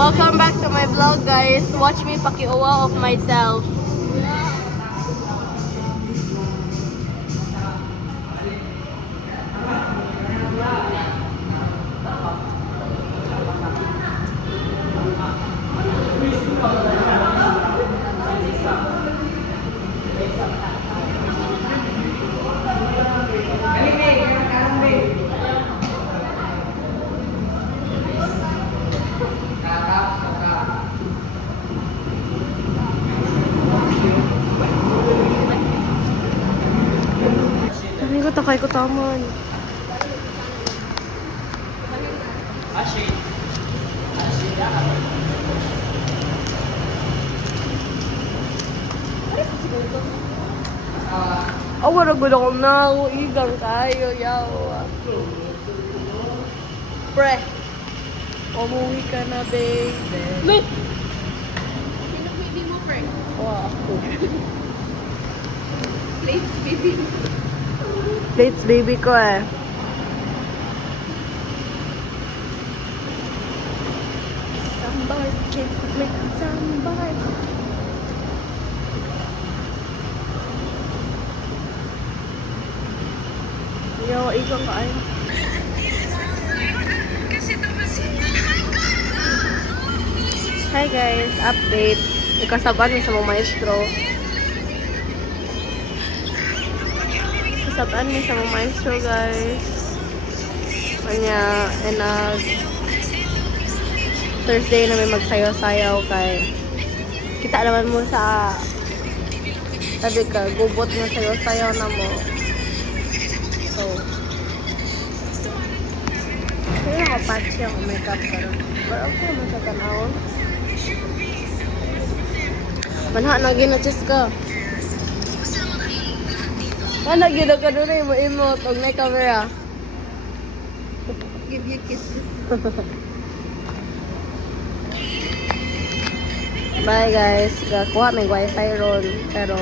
Welcome back to my vlog, guys. Watch me pakiuwa of myself. Dami ko takay ko taman. Oh, wala gulo ko na. Igang tayo, yaw. Pre. Umuwi ka na, baby. Look! Sino baby mo, friend? Oh, ako. Plates baby. Plates baby ko eh. Sambar, kiss me, sambar. Yo, ikang kain. Hi guys, update. Ikasaban ni sa mga maestro. Ikasaban ni sa mga maestro, guys. Kanya, Thursday na may magsayaw-sayaw kay kita naman mo sa sabi ka, gubot nga sayaw-sayaw na mo. So, kaya nakapatch yung makeup ka rin. Pero okay mo sa tanawon. Manha na ginachis ka. Mana gina ka doon eh, mo-emote og na camera. Give you kisses. Bye guys. Kuha may wifi ron. Pero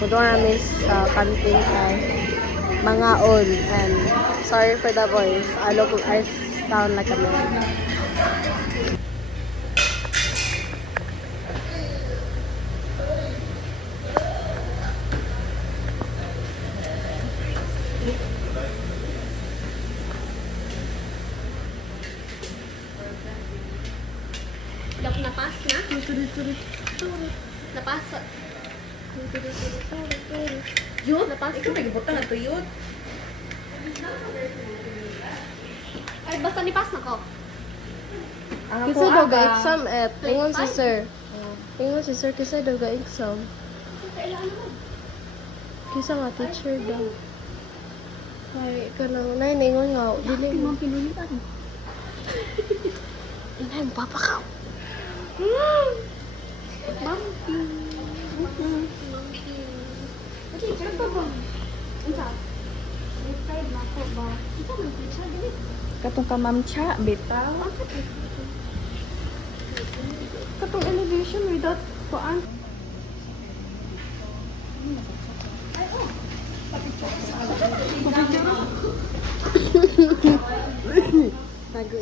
puto namin sa canteen kay mga on. And sorry for the voice. Alo kung I sound like a man. Dap napas na? Napas. Yun? Napas? Ikaw may gibutan na to yun. Ay, basta nipas na ko. Kisa daw ga exam et. Ingon si sir. Ingon si sir kisa daw ga exam. Kisa nga teacher daw. Ay, kanang nay ningon nga dili mo pinulitan. inay mo papakaw. Monkey. Okay, pero pa ba? Unsa? Inside na ko ba? Unsa man siya dili? Katong ka ma'am cha, bitaw. Katong elevation without kuan. Ay, oh. Bago.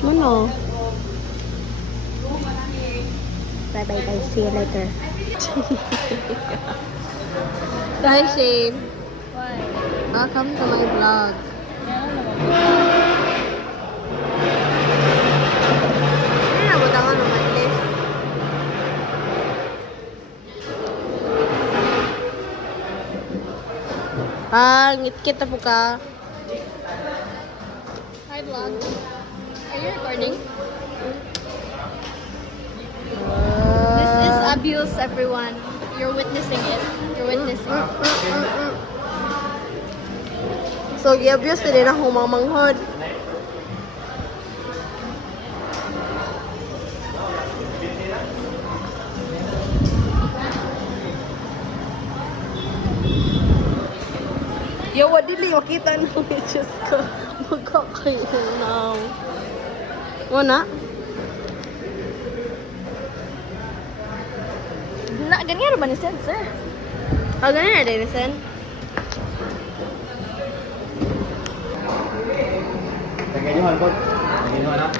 Ano? Bye bye guys. See you later. Hi Shane. Why? Welcome to my vlog. Ano na butangan ng malis? Ngit-kit na po ka. Hi vlog. Are you recording? This is abuse, everyone. You're witnessing it. You're witnessing it. So, i-abuse din akong mamanghod. Yawa, dili, makita na ang Diyos ko. Magkakayo na. Wala? Na, ganyan ba ni sensor? Ah, ganun na, Denison. Ganyan po. Ganyan na.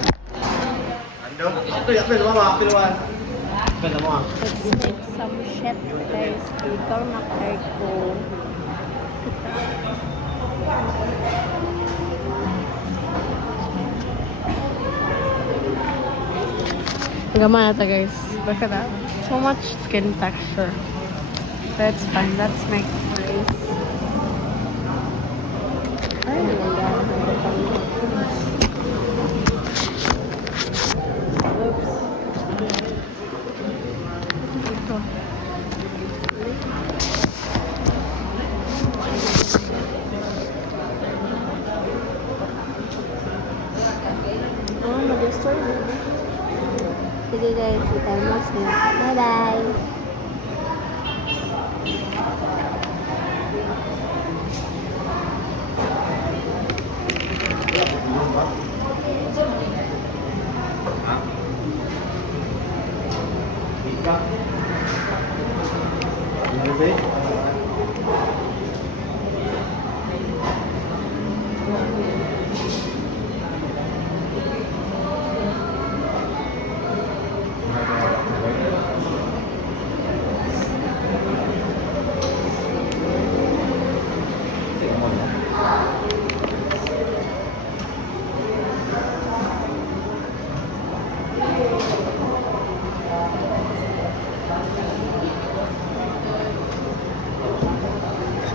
Ando. Ito ya, pero mama, pero wan. Ganda mo ah. Let's make some shit, guys. Ikaw na kay ko. Gama na to, guys. Look at that. So much skin texture. That's fine. Let's make rice. Ay, nangyayon. Oops. Ito. Oh, mag-store. Sige guys, itamos na. Bye-bye! Ika. Ano ba?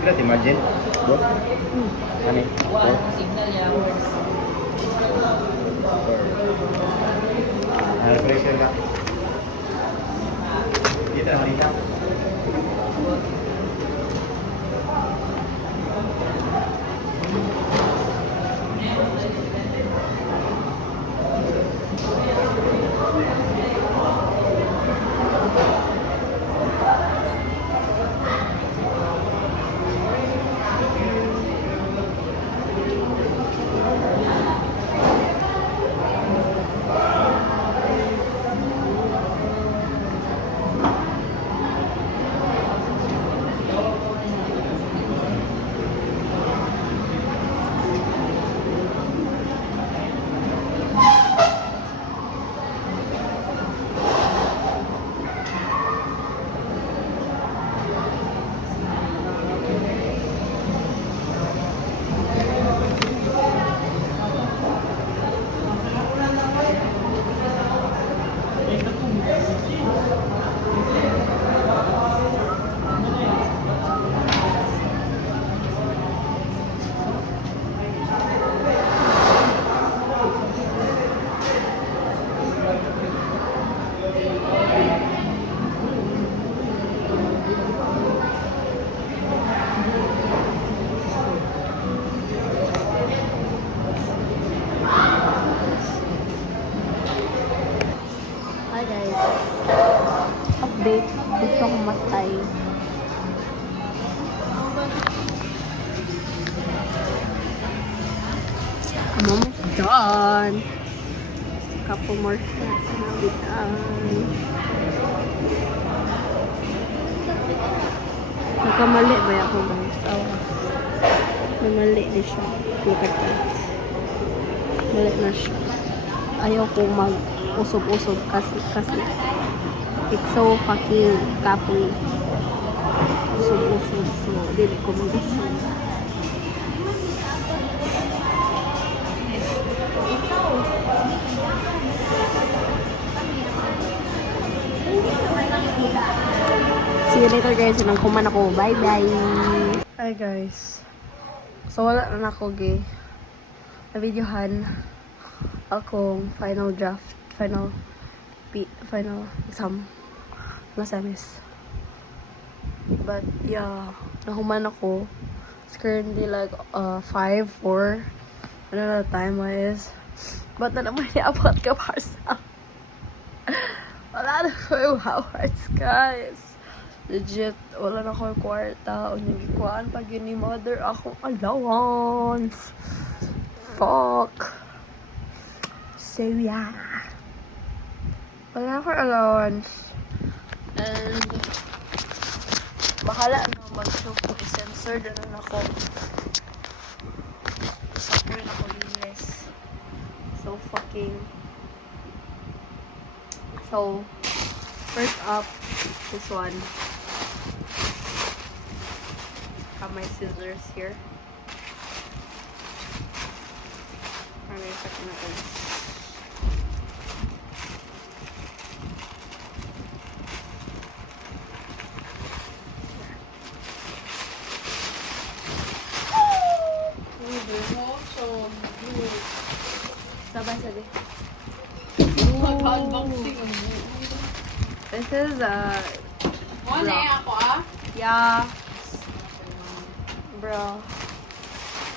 Sudah imagine, bro. Ani. Ada pressure ka? Kita halika. Hi guys. Update. Gusto kong matay. I'm almost done. Just a couple more shots and I'll be done. Nagkamali ba ako guys? Oh. May mali din siya. Look at that. Mali na siya. Ayaw kong mag-usog-usog kasi it's so fucking kapoy. Usog-usog. So, dili ko mag-usog. See you later guys. Nang kuman ako. Bye bye. Hi guys. So wala na ako na videohan akong final draft, final exam na semis. But yeah, nahuman ako. It's currently like 5, 4. I don't know the time is. But na naman niabot ka parsa. Wala na ko yung hours, guys. Legit, wala na ko yung kwarta. O yung gikuan pag yun ni mother akong allowance. Fuck. So yeah. Wala akong allowance. And bahala na mag-show kung i-censor na lang ako. Sapoy na ko linis. So fucking. So, first up, this one. Got my scissors here. I'm gonna check my own. Sabay-sabay. Mag-unboxing ang This is Ano ako yeah. Bro.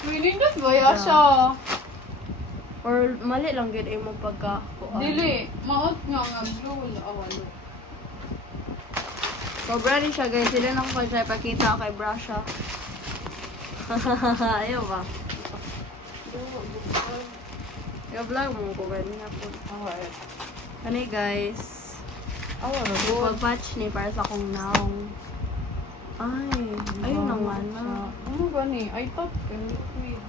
Pinindot ba ya siya? Or mali lang gid imo pagka Dili. Maot nga nga blue. Awalo. Sobra rin siya guys. Sila na ko siya ipakita kay Brasha. Ayaw ba? I-vlog mo ko ganyan ako. Alright. Kani guys. Awalo. Pag-patch ni para sa akong naong. Ay. Ayun na nga na. Ano ba ni? I thought liquid.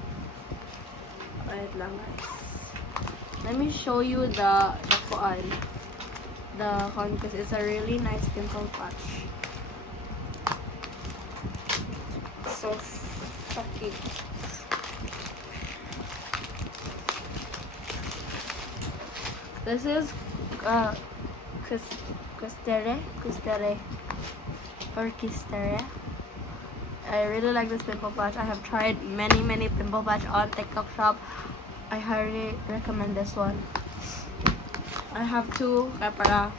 Wait lang guys. Let me show you the kuan. The con because it's a really nice pimple patch. So fucking. This is Kustere or Kistere. I really like this pimple patch. I have tried many pimple patch on TikTok shop. I highly recommend this one. I have two kaya para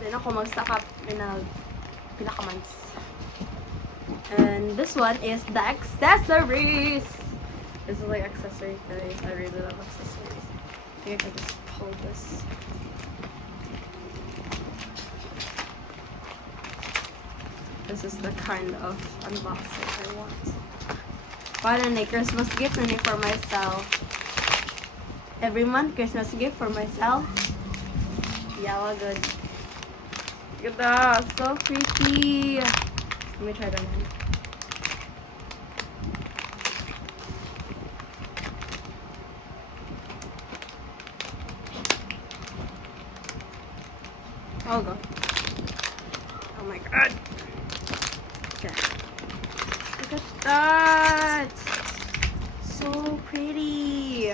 din ako mag-stock up in a pinaka-months. And this one is the accessories. This is like accessories guys. I really love accessories. I think I can just hold this. This is the kind of unboxing I want. Finally, Christmas gift only for myself. Every month, Christmas gift for myself. Yeah, well, good. Look at that, so pretty. Let me try that one. Oh god. Oh my god. Okay. Look at that. So pretty.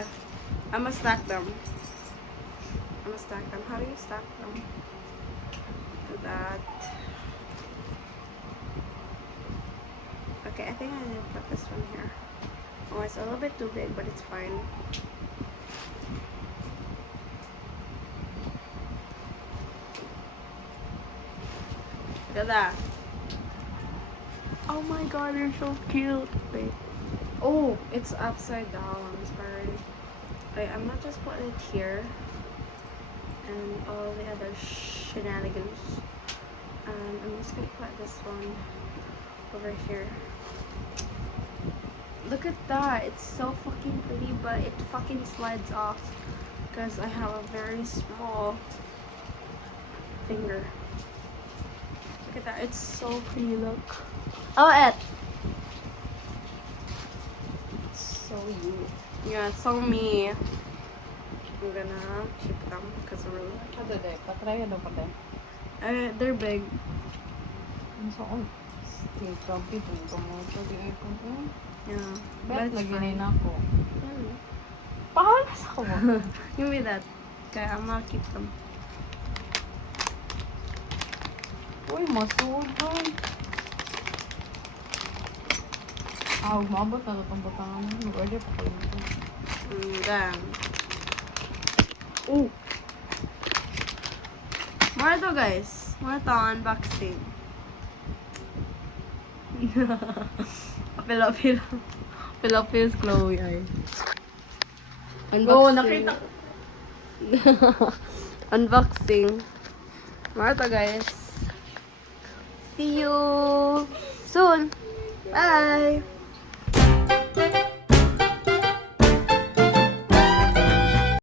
I'm gonna stack them. How do you stack them? Do that. Okay, I think I need to put this one here. Oh, it's a little bit too big, but it's fine. Look at that. Oh my god, you're so cute. Wait. Oh, it's upside down. I'm sorry. Wait, I'm not just putting it here. And all the other shenanigans. I'm just gonna put this one over here. Look at that. It's so fucking pretty, but it fucking slides off because I have a very small finger. Look at that. It's so pretty. Look. Oh, it. So you. Yeah, it's so me. I'm gonna keep them because I really like Ano de? Patry ano pa de? them. They're big. Ano sa on? Stay comfy kung kumoto di ay kung Yeah. Bet it's lagi fine. na ako. Mm. Pahalas ako mo. Give me that. Okay, I'm gonna keep them. Uy, masugan. Umabot na itong butangan. Mag-order pa kayo nito. Damn. Ooh. More to guys. More to unboxing. Apil-apil. Apil-apil Chloe ay. Oo, nakita ko. Unboxing. Marta guys. See you soon. Bye.